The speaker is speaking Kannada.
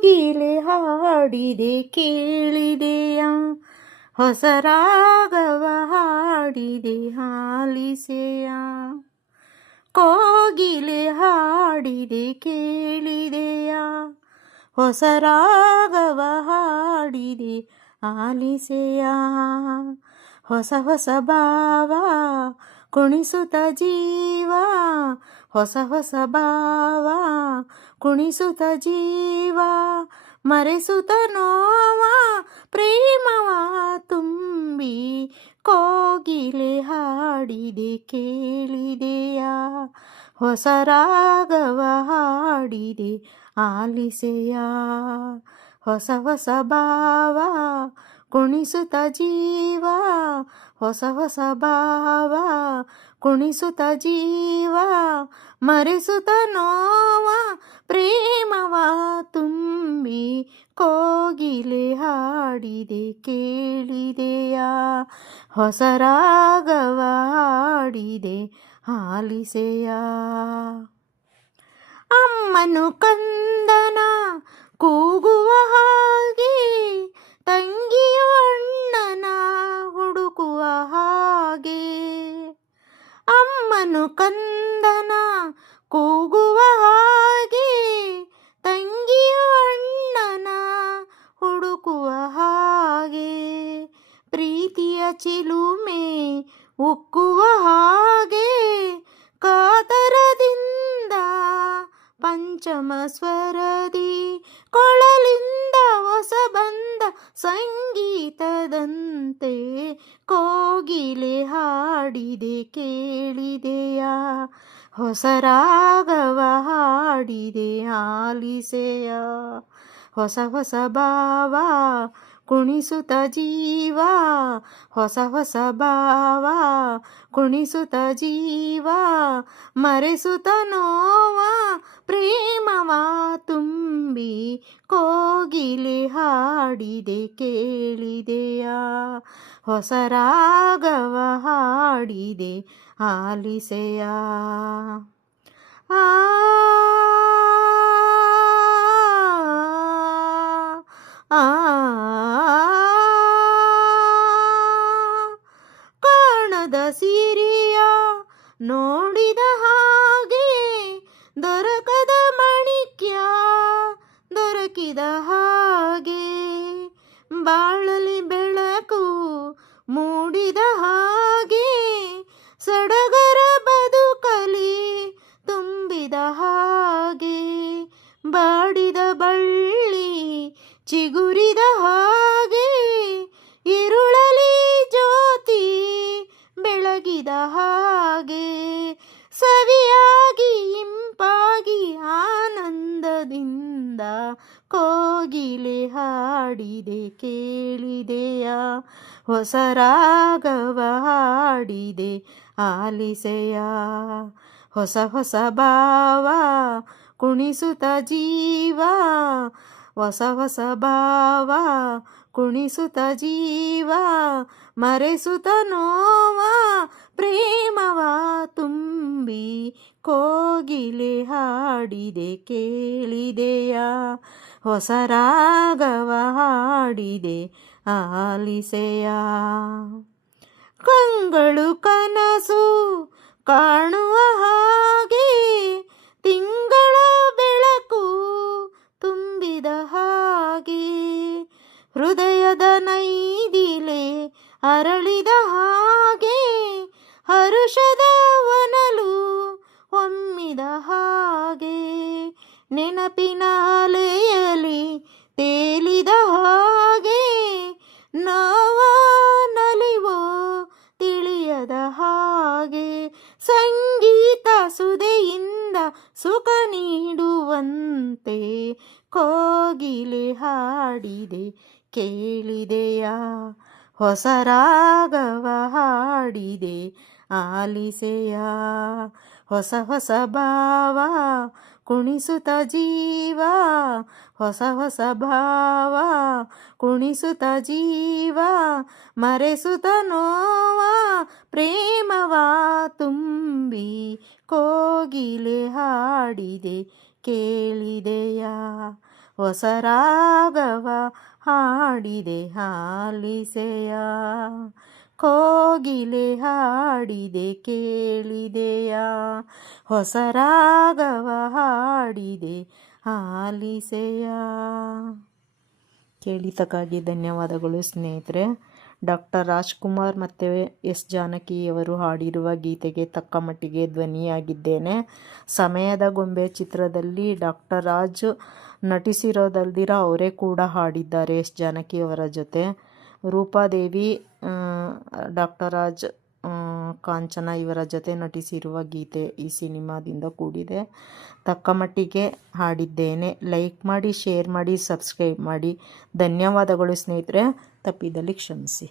ಕೋಗಿಲೆ ಹಾಡಿದೆ ಕೇಳಿದೆಯ, ಹೊಸ ರಾಗವ ಹಾಡಿದೆ ಆಲಿಸೆಯ. ಕೋಗಿಲೆ ಹಾಡಿದೆ ಕೇಳಿದೆಯ, ಹೊಸ ರಾಗವ ಹಾಡಿದೆ ಆಲಿಸೆಯ. ಹೊಸ ಹೊಸ ಭಾವ ಕುಣಿಸುತ್ತ ಜೀವ, ಹೊಸ ಹೊಸ ಭಾವ ಕುಣಿಸುತ್ತ ಜೀವ, ಮರೆಸುತ್ತ ನೋವ ಪ್ರೇಮವ ತುಂಬಿ ಕೋಗಿಲೆ ಹಾಡಿದೆ ಕೇಳಿದೆಯ, ಹೊಸ ರಾಗವ ಹಾಡಿದೆ ಆಲಿಸೆಯ. ಹೊಸ ಹೊಸ ಭಾವ ಕುಣಿಸುತ್ತ ಜೀವ, ಹೊಸ ಹೊಸ ಭಾವ ಕುಣಿಸುತ್ತ ಜೀವ, ಮರೆಸುತ್ತ ನೋವ ಪ್ರೇಮವ ತುಂಬಿ ಕೋಗಿಲೆ ಹಾಡಿದೆ ಕೇಳಿದೆಯ, ಹೊಸ ರಾಗವ ಹಾಡಿದೆ ಆಲಿಸೆಯ. ಅಮ್ಮನು ಕಂದನ ಕೂಗುವ ಹಾಗೆ, ತಂಗಿಯು ಅಣ್ಣನ ಹುಡುಕುವ ಹಾಗೆ. ಅಮ್ಮನು ಕಂದನ ಕೂಗುವ ಹಾಗೆ, ತಂಗಿಯು ಅಣ್ಣನ ಹುಡುಕುವ ಹಾಗೆ. ಪ್ರೀತಿಯ ಚಿಲುಮೆ ಉಕ್ಕುವ ಹಾಗೆ, ಕಾತರದಿಂದ ಪಂಚಮ ಸ್ವರದಿ ಕೊಳಲಿಂದ ಹೊಸ ಬಂದ ಸಂಗೀತದಂತೆ ಕೋಗಿಲೆ ಹಾಡಿದೆ ಕೇಳಿದೆಯ, ಹೊಸ ರಾಗವ ಹಾಡಿದೆ ಆಲಿಸೆಯ. ಹೊಸ ಹೊಸ ಭಾವ ಕುಣಿಸುತ್ತ ಜೀವ, ಹೊಸ ಹೊಸ ಭಾವ ಕುಣಿಸುತ್ತ ಜೀವ, ಮರೆಸುತ್ತ ನೋವ ಪ್ರೇಮವ ತುಂಬಿ ಕೋಗಿಲೆ ಹಾಡಿದೆ ಕೇಳಿದೆಯ, ಹೊಸ ರಾಗವ ಹಾಡಿದೆ ಆಲಿಸೆಯ. ಆ ಕಾಣದ ಸಿರಿಯ ನೋಡಿದ ಹಾಗೆ, ದೊರಕದ ಮಣಿಕ್ಯ ದೊರಕಿದ ಹಾಗೆ. ಬಾಳಲಿ ಬೆಳಕು ಮೂಡಿದ ಹಾಗೆ, ಸಡಗರ ಬದುಕಲಿ ತುಂಬಿದ ಹಾಗೆ. ಬಾಡಿದ ಬಳ್ಳಿ ಚಿಗುರಿದ ಹಾಗೆ, ഇരുಳಲಿ ಜ್ಯೋತಿ ಬೆಳಗಿದ ಹಾಗೆ. ಸವಿಯಾಗಿ ಇಂಪಾಗಿ ಆನಂದದಿಂದ ಕೋಗಿಲೆ ಹಾಡಿದೆ ಕೇಳಿದೆಯ, ಹೊಸ ರಾಗವ ಹಾಡಿದೆ ಆಲಿಸೆಯ. ಹೊಸ ಹೊಸ ಭಾವ ಕುಣಿಸುತ್ತ ಜೀವ, ಹೊಸ ಹೊಸ ಭಾವ ಕುಣಿಸುತ್ತ ಜೀವ, ಮರೆಸುತ್ತ ನೋವ ಪ್ರೇಮವ ತುಂಬಿ ಕೋಗಿಲೆ ಹಾಡಿದೆ ಕೇಳಿದೆಯ, ಹೊಸ ರಾಗವ ಹಾಡಿದೆ ಆಲಿಸೆಯ. ಕಂಗಳು ಕನಸು ಕಾಣುವ ಹಾಗೆ, ತಿಂಗಳ ಬೆಳಕು ತುಂಬಿದ ಹಾಗೆ. ಹೃದಯದ ನೈದಿಲೆ ಅರಳಿದ ಹಾಗೆ, ಹರುಷದ ವನಲು ಹೊಮ್ಮಿದ ಹಾಗೆ. ನೆನಪಿನ ಅಲೆಯಲಿ ತೇಲಿದ ಹಾಗೆ, ನೋವೋ ನಲಿವೋ ತಿಳಿಯದ ಹಾಗೆ. ಸಂಗೀತ ಸುಧೆಯಿಂದ ಸುಖ ನೀಡುವಂತೆ ಕೋಗಿಲೆ ಹಾಡಿದೆ ಕೇಳಿದೆಯ, ಹೊಸ ರಾಗವ ಹಾಡಿದೆ ಆಲಿಸೆಯ. ಹೊಸ ಹೊಸ ಭಾವ ಕುಣಿಸುತ್ತ ಜೀವ, ಹೊಸ ಹೊಸ ಭಾವ ಕುಣಿಸುತ್ತ ಜೀವ, ಮರೆಸುತ್ತ ನೋವ ಪ್ರೇಮವ ತುಂಬಿ ಕೋಗಿಲೆ ಹಾಡಿದೆ ಕೇಳಿದೆಯ, ಹೊಸ ರಾಗವ ಹಾಡಿದೆ ಆಲಿಸೆಯ, ಕೋಗಿಲೆ ಹಾಡಿದೆ ಕೇಳಿದೆಯ, ಹೊಸ ರಾಗವ ಹಾಡಿದೆ ಆಲಿಸೆಯ. ಕೇಳಿದ್ದಕ್ಕಾಗಿ ಧನ್ಯವಾದಗಳು ಸ್ನೇಹಿತರೆ. ಡಾಕ್ಟರ್ ರಾಜ್ಕುಮಾರ್ ಮತ್ತು ಎಸ್ ಜಾನಕಿಯವರು ಹಾಡಿರುವ ಗೀತೆಗೆ ತಕ್ಕ ಮಟ್ಟಿಗೆ ಧ್ವನಿಯಾಗಿದ್ದೇನೆ. ಸಮಯದ ಗೊಂಬೆ ಚಿತ್ರದಲ್ಲಿ ಡಾಕ್ಟರ್ ರಾಜ್ ನಟಿಸಿರೋದಲ್ದಿರ ಅವರೇ ಕೂಡ ಹಾಡಿದ್ದಾರೆ ಎಸ್ ಜಾನಕಿಯವರ ಜೊತೆ. ರೂಪಾದೇವಿ, ಡಾಕ್ಟರ್ ರಾಜ್, ಕಾಂಚನ ಇವರ ಜೊತೆ ನಟಿಸಿರುವ ಗೀತೆ ಈ ಸಿನಿಮಾದಿಂದ ಕೂಡಿದೆ. ತಕ್ಕ ಮಟ್ಟಿಗೆ ಹಾಡಿದ್ದೇನೆ. ಲೈಕ್ ಮಾಡಿ, ಶೇರ್ ಮಾಡಿ, ಸಬ್ಸ್ಕ್ರೈಬ್ ಮಾಡಿ. ಧನ್ಯವಾದಗಳು ಸ್ನೇಹಿತರೆ. ತಪ್ಪಿದಲ್ಲಿ ಕ್ಷಮಿಸಿ.